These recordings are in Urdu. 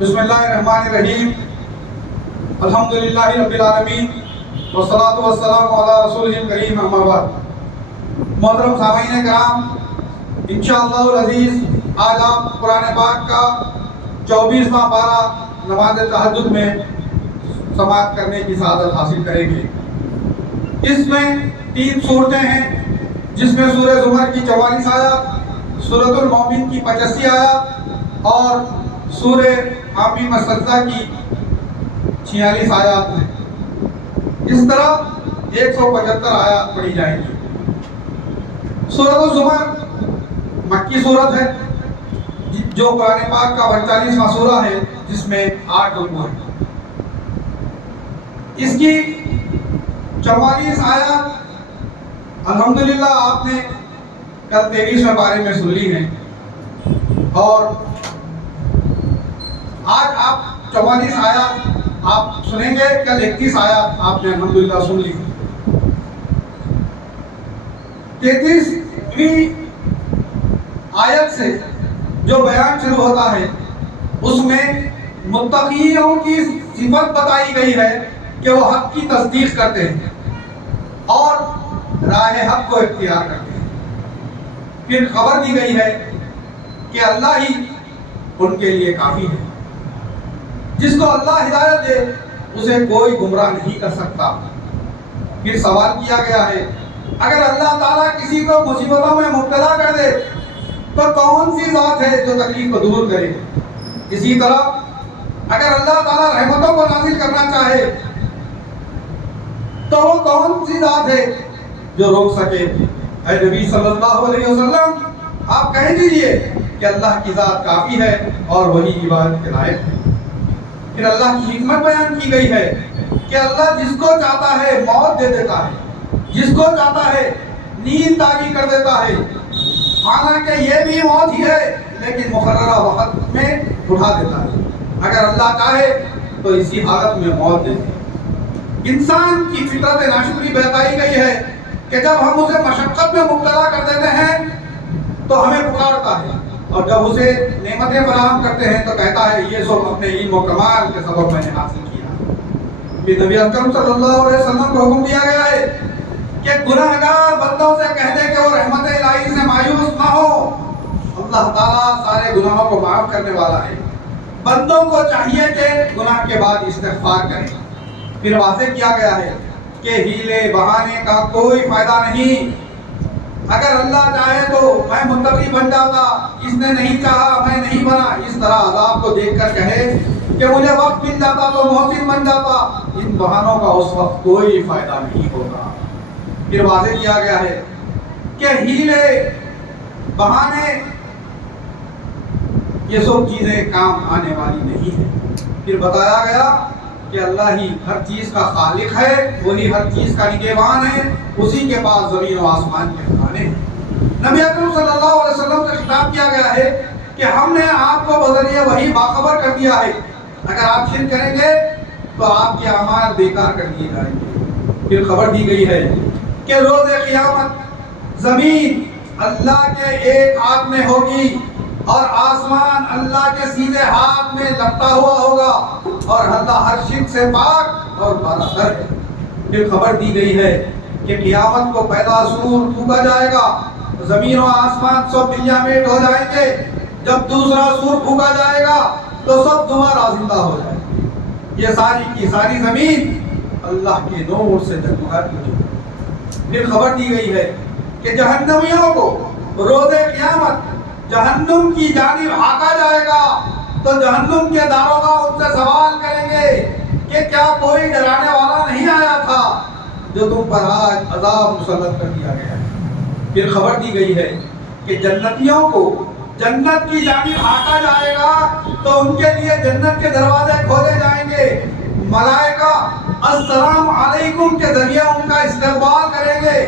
بسم اللہ الرحمن الرحیم الحمدللہ رب العالمین والصلاة والسلام علی رسولہ الکریم اما بعد۔ محترم سامعین کرام، انشاءاللہ العزیز آج آپ قرآن پاک کا 24واں پارہ نماز تہجد میں سماعت کرنے کی سعادت حاصل کریں گے۔ اس میں 3 صورتیں ہیں، جس میں سورہ زمر کی 44 آیات، سورۃ المومن کی 85 آیات اور سورہ حامیم السجدہ کی 46 آیات ہیں۔ اس طرح 175 آیات پڑھی جائیں گی۔ سورۃ الزمر مکی صورت ہے، جو قرآن پاک کا 42واں سورہ ہے، جس میں 8 رکوع ہیں۔ اس کی 44 آیات الحمدللہ آپ نے کل 23ویں پارے میں سن لی ہیں، اور آج آپ 44 آیات آپ سنیں گے، کل 31 آیات آپ نے الحمدللہ سن لی۔ 33ویں آیت سے جو بیان شروع ہوتا ہے، اس میں متقیوں کی صفت بتائی گئی ہے کہ وہ حق کی تصدیق کرتے ہیں اور راہ حق کو اختیار کرتے ہیں۔ پھر خبر دی گئی ہے کہ اللہ ہی ان کے لیے کافی ہے۔ جس کو اللہ ہدایت دے اسے کوئی گمراہ نہیں کر سکتا۔ پھر سوال کیا گیا ہے، اگر اللہ تعالیٰ کسی کو مصیبتوں میں مبتلا کر دے تو کون سی ذات ہے جو تکلیف کو دور کرے؟ اسی طرح اگر اللہ تعالیٰ رحمتوں کو نازل کرنا چاہے تو وہ کون سی ذات ہے جو روک سکے؟ اے نبی صلی اللہ علیہ وسلم، آپ کہہ دیجئے کہ اللہ کی ذات کافی ہے اور وہی عبادت کے لائق ہے۔ پھر اللہ کی حکمت بیان کی گئی ہے کہ اللہ جس کو چاہتا ہے موت دے دیتا ہے، جس کو چاہتا ہے نیند طاری کر دیتا ہے، حالانکہ یہ بھی موت ہی ہے لیکن مقررہ وقت میں اٹھا دیتا ہے۔ اگر اللہ چاہے تو اسی حالت میں موت دے دے۔ انسان کی فطرت ناشکری بتائی گئی ہے کہ جب ہم اسے مشقت میں مبتلا کر دیتے ہیں تو ہمیں پکارتا ہے، اور جب اسے نعمتیں فراہم کرتے ہیں تو کہتا ہے یہ سب اپنے علم و کمال کے سبب میں نے حاصل کیا۔ پھر نبی اکرم صلی اللہ علیہ وسلم کو حکم دیا گیا ہے کہ گناہگار بندوں سے کہہ دے کہ وہ رحمت الہی سے مایوس نہ ہو۔ اللہ تعالیٰ سارے گناہوں کو معاف کرنے والا ہے۔ بندوں کو چاہیے کہ گناہ کے بعد استغفار کریں۔ پھر واضح کیا گیا ہے کہ ہیلے بہانے کا کوئی فائدہ نہیں۔ اگر اللہ چاہے تو میں متقی بن جاتا، اس نے نہیں چاہا میں نہیں بنا۔ اس طرح عذاب کو دیکھ کر کہے کہ مجھے وقت مل جاتا تو محسن بن جاتا، ان بہانوں کا اس وقت کوئی فائدہ نہیں ہوگا۔ پھر واضح کیا گیا ہے کہ ہیلے بہانے یہ سب چیزیں کام آنے والی نہیں ہیں۔ پھر بتایا گیا کہ اللہ ہی ہر چیز کا خالق ہے، وہی ہر چیز کا نگہبان ہے، اسی کے پاس زمین و آسمان کے خزانے ہیں۔ نبی اکرم صلی اللہ علیہ وسلم سے خطاب کیا گیا ہے کہ ہم نے آپ کو بذریعہ وحی باخبر کر دیا ہے، اگر آپ شرک کریں گے تو آپ کے اعمال بیکار کر دیے جائیں گے۔ پھر خبر دی گئی ہے کہ روز قیامت زمین اللہ کے ایک ہاتھ میں ہوگی اور آسمان اللہ کے سیدھے ہاتھ میں لپٹا ہوا ہوگا، اور اللہ ہر شرک سے پاک اور برتر ہے۔ پھر خبر دی گئی ہے کہ قیامت کو پہلا سور پھونکا جائے گا، زمین و آسمان سب ملیا میٹ ہو جائیں گے۔ جب دوسرا سور پھونکا جائے گا تو سب دوبارہ زندہ ہو جائیں گے۔ یہ ساری کی ساری زمین اللہ کے نور سے جگمگاتی ہو جائے گی۔ پھر خبر دی گئی ہے کہ جہنمیوں کو روز قیامت جہنم کی جانب ہانکا جائے گا، تو جہنم کے داروغہ ان سے سوال کریں گے کہ کیا کوئی ڈرانے والا نہیں آیا تھا جو تم پر آج عذاب مسلط کر دیا گیا ہے۔ پھر خبر دی گئی ہے کہ جنتیوں کو جنت کی جانب ہانکا جائے گا تو ان کے لیے جنت کے دروازے کھولے جائیں گے، ملائکہ السلام علیکم کے ذریعے ان کا استقبال کریں گے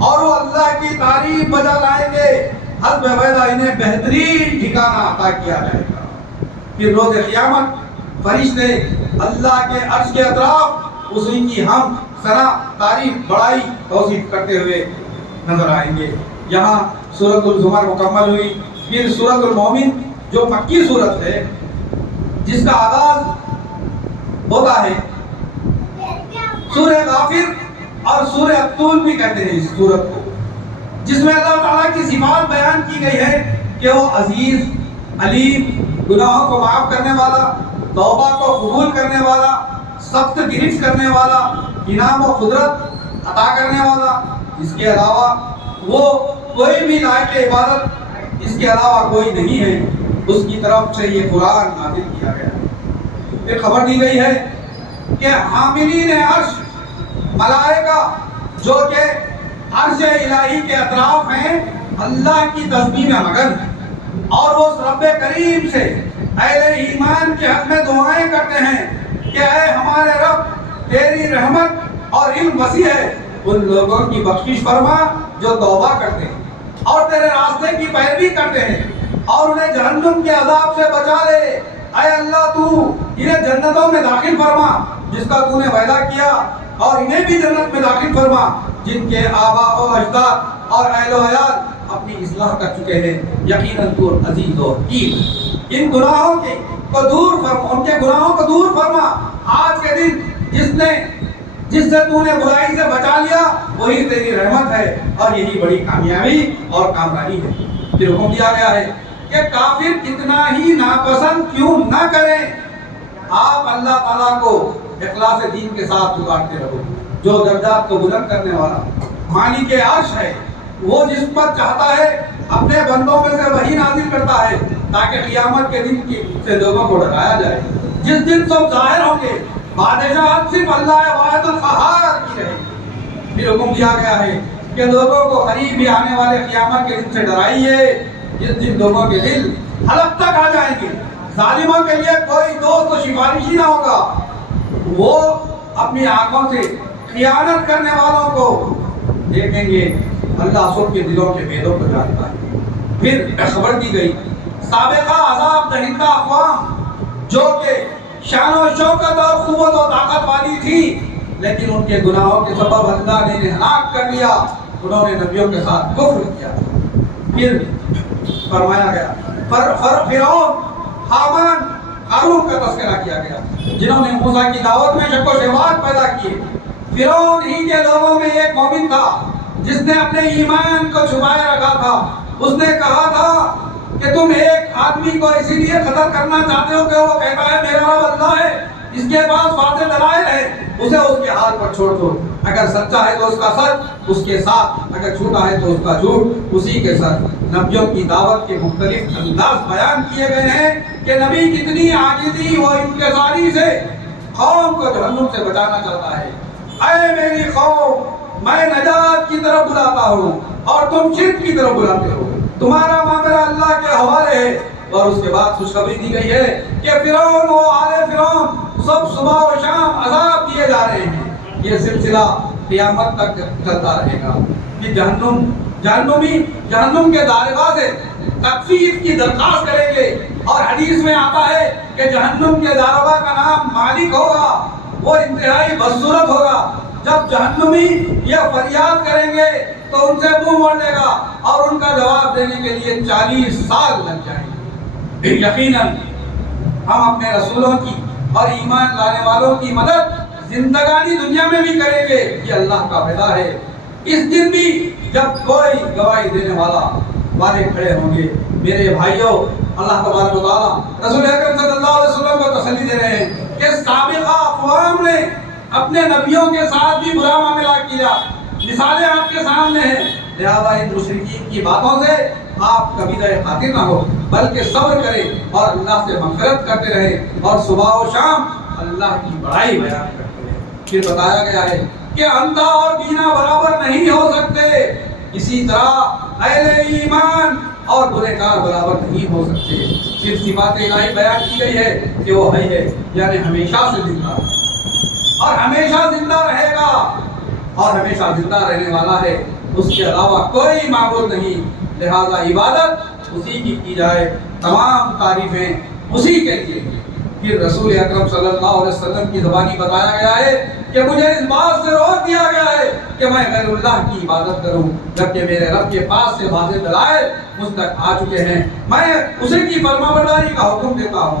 اور وہ اللہ کی تعریف بجا لائیں گے۔ حسب وعدہ انہیں بہترین ٹھکانہ عطا کیا جائے گا۔ پھر روز قیامت فرشتے اللہ کے عرش کے اطراف اسی کی ہم ثنا تعریف بڑائی توصیف کرتے ہوئے نظر آئیں گے۔ یہاں سورۃ الزمر مکمل ہوئی۔ پھر سورۃ المومن جو مکی صورت ہے جس کا آغاز ہوتا ہے سورہ غافر اور سورہ الطول بھی کہتے ہیں اس سورت کو، جس میں اللہ تعالیٰ کی صفات بیان کی گئی ہے کہ وہ عزیز، علیم، گناہوں کو معاف کرنے والا، توبہ کو قبول کرنے والا، سخت گرفت کرنے والا، انعام و قدرت عطا کرنے والا۔ اس کے علاوہ وہ کوئی بھی لائق عبادت اس کے علاوہ کوئی نہیں ہے، اس کی طرف سے یہ قرآن نازل کیا گیا ہے۔ پھر خبر دی گئی ہے کہ حاملین عرش ملائکہ جو کہ عرش الہی کے اطراف ہیں اللہ کی تسبیح میں مگن ہیں، اور وہ رب کریم سے اہل ایمان کے حق میں دعائیں کرتے ہیں کہ اے ہمارے رب تیری رحمت اور علم وسیع ہے، ان لوگوں کی بخشش فرما جو توبہ کرتے ہیں اور تیرے راستے کی پیروی کرتے ہیں، اور انہیں جہنم کے عذاب سے بچا لے۔ اے اللہ تو انہیں جنتوں میں داخل فرما جس کا تو نے وعدہ کیا، اور انہیں بھی جنت میں داخل فرما جن کے آباء و اجداد اور اہل و عیال اپنی اصلاح کر چکے ہیں، یقیناً تو عزیز و حکیم۔ ان گناہوں کو دور فرما، ان کے گناہوں کو دور فرما۔ آج کے دن جس سے تو نے برائی سے بچا لیا وہی تیری رحمت ہے، اور یہی بڑی کامیابی اور کامرانی ہے۔ پھر حکم دیا گیا ہے کہ کافر کتنا ہی ناپسند کیوں نہ کریں، آپ اللہ تعالیٰ کو اخلاص دین کے ساتھ پکارتے رہو، جو درجات کو بلند کرنے والا مالک عرش ہے۔ وہ جس پر چاہتا ہے اپنے بندوں میں سے وہی نازل کرتا ہے تاکہ قیامت کے دن سے لوگوں کو ڈرایا جائے، جس دن سب ظاہر ہوں گے بادشاہت صرف اللہ واحد القہار کی رہے گی۔ پھر حکم دیا گیا ہے کہ لوگوں کو قریب ہی آنے والے قیامت کے دن سے ڈرائیے، جس دن لوگوں کے دل حلق تک آ جائیں گے، ظالموں کے لیے کوئی دوست و سفارشی نہ ہوگا، وہ اپنی آنکھوں سے خیانت کرنے والوں کو دیکھیں گے۔ اللہ سب کے دلوں کے بھیدوں کو جانتا ہے۔ پھر خبر دی گئی سابقہ عذاب دہندہ اقوام جو کہ شان و شوکت اور قوت و طاقت والی تھی، لیکن ان کے گناہوں کے سبب اللہ نے انہیں ہلاک کر لیا، انہوں نے نبیوں کے ساتھ کفر کیا۔ پھر فرمایا گیا فرعون، حامان، قارون کا تذکرہ کیا گیا، جنہوں نے موسیٰ کی دعوت میں شک و شبہات پیدا کیے۔ فرعون ہی کے لوگوں میں ایک مومن تھا جس نے اپنے ایمان کو چھپائے رکھا تھا۔ اس نے کہا تھا کہ تم ایک آدمی کو اسی لیے قتل کرنا چاہتے ہو کہ وہ کہتا ہے میرا رب اللہ ہے، اس کے پاس واضح دلائل ہے، اسے اس کے حال پر چھوڑ دو، اگر سچا ہے تو اس کا سچ اس کے ساتھ، اگر جھوٹا ہے تو اس کا جھوٹ اسی کے ساتھ۔ نبیوں کی دعوت کے مختلف انداز بیان کیے گئے ہیں کہ نبی کتنی عاجزی و انکساری سے قوم کو جہنم سے بچانا چاہتا ہے۔ اے میری قوم، میں نجات کی طرف بلاتا ہوں اور تم شرک کی طرف بلاتے ہو، تمہارا معاملہ اللہ کے حوالے ہے۔ اور اس کے بعد خوشخبری دی گئی ہے کہ فرعون و آل فرعون سب صبح و شام عذاب دیے جا رہے ہیں، یہ سلسلہ قیامت تک چلتا رہے گا۔ کہ جہنم کے داروغہ سے تخفیف کی درخواست کریں گے، اور حدیث میں آتا ہے کہ جہنم کے داروغہ کا نام مالک ہوگا، وہ انتہائی بدصورت ہوگا۔ جب جہنمی یہ فریاد کریں گے تو ان سے منہ موڑ لے گا، اور ان کا جواب دینے کے لیے 40 سال لگ جائیں گے۔ یقیناً ہم اپنے رسولوں کی اور ایمان لانے والوں کی مدد زندگانی دنیا میں بھی کریں گے، یہ اللہ کا وعدہ ہے۔ اس دن بھی جب کوئی گواہی دینے والے کھڑے ہوں گے۔ میرے بھائیوں، اللہ تبارک و تعالیٰ رسول اکرم صلی اللہ علیہ وسلم کو تسلی دے رہے ہیں کہ سابقہ اقوام نے اپنے نبیوں کے ساتھ بھی برا معاملہ کیا، مثالیں آپ کے سامنے ہیں، لہذا ان مشرکین کی باتوں سے آپ کبھی خاطر نہ ہو، بلکہ صبر کریں اور اللہ سے مغفرت کرتے رہیں، اور صبح و شام اللہ کی بڑائی بیان کرتے رہیں۔ پھر بتایا گیا ہے کہ اندھا اور بینا برابر نہیں ہو سکتے، اسی طرح اہل ایمان اور گنہگار برابر نہیں ہو سکتے۔ پھر صفات الہی بیان کی گئی ہے کہ وہ حی ہے، یعنی ہمیشہ سے زندہ ہے اور ہمیشہ زندہ رہے گا، اور ہمیشہ زندہ رہنے والا ہے، اس کے علاوہ کوئی معبود نہیں، لہذا عبادت اسی کی جائے، تمام تعریفیں اسی کے لیے۔ پھر رسول اکرم صلی اللہ علیہ وسلم کی زبانی بتایا گیا ہے کہ مجھے اس بات سے روک دیا گیا ہے کہ میں غیر اللہ کی عبادت کروں، جبکہ میرے رب کے پاس سے واضح دلائل مجھ تک آ چکے ہیں، میں اسی کی فرمانبرداری کا حکم دیتا ہوں۔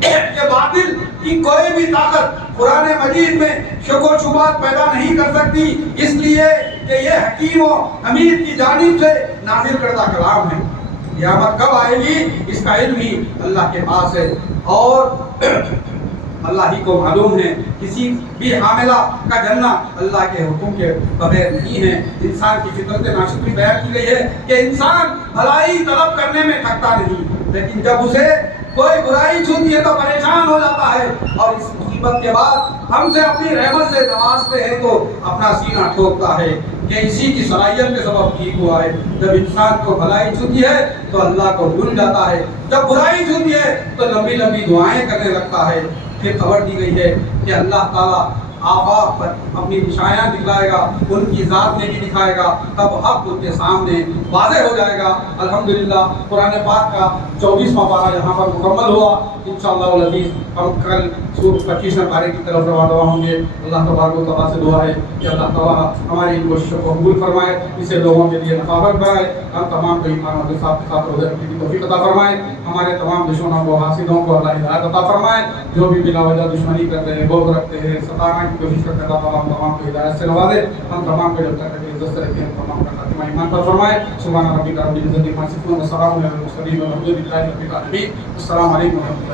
کہ باطل کی کوئی بھی طاقت قرآن مجید میں شک و شبہات پیدا نہیں کر سکتی، اس لیے کہ یہ حکیم و حمید کی جانب سے نازل کردہ کلام ہے۔ قیامت کب آئے گی اس کا علم ہی اللہ کے پاس ہے، اور اللہ ہی کو معلوم ہے۔ کسی بھی حاملہ کا جننا اللہ کے حکم کے بغیر نہیں ہے۔ انسان کی فطرت ناشط میں بیان کی گئی ہے کہ انسان بھلائی طلب کرنے میں تھکتا نہیں، لیکن جب اسے کوئی برائی چھوتی ہے تو پریشان ہو جاتا ہے، اور اس مصیبت کے بعد ہم سے اپنی رحمت سے نوازتے ہیں تو اپنا سینہ ٹھوکتا ہے کہ اسی کی صلاحیت کے سبب ٹھیک ہوا ہے۔ جب انسان کو بھلائی چھوتی ہے تو اللہ کو بھول جاتا ہے، جب برائی چھوتی ہے تو لمبی لمبی دعائیں کرنے لگتا ہے۔ پھر خبر دی گئی ہے کہ اللہ تعالیٰ آفاق پر اپنی نشانیاں دکھلائے گا، ان کی ذات میں بھی دکھائے گا، تب حق ان کے سامنے واضح ہو جائے گا۔ الحمدللہ قرآن پاک کا 24واں پارہ یہاں پر مکمل ہوا۔ انشاءاللہ العزیز ہم کل سورۃ 25 پارے کی طرف روانہ ہوں گے۔ اللہ تبارک و تعالیٰ سے دعا ہے کہ اللہ تعالیٰ ہماری ان کوششوں کو قبول فرمائے، اسے لوگوں کے لیے نفع بنائے، ہم تمام کو ایمان کے ساتھ روزے رکھنے کی توفیق عطا فرمائے، ہمارے تمام دشمنوں کو حاسدوں کو اللہ ہدایت عطا فرمائے، جو بھی بلا وجہ دشمنی کرتے ہیں، بغض رکھتے ہیں، ستانا کی کوشش کرتے ہیں، اللہ تمام کو ہدایت سے نوازے، ہم تمام کو جب تک عزت سے رکھیں، ہم تمام کا خاتمہ ایمان پر فرمائے۔ سبحان ربک رب العزت عما یصفون وسلام علی المرسلین والحمد للہ رب العالمین۔ السلام علیکم و رحمۃ اللہ۔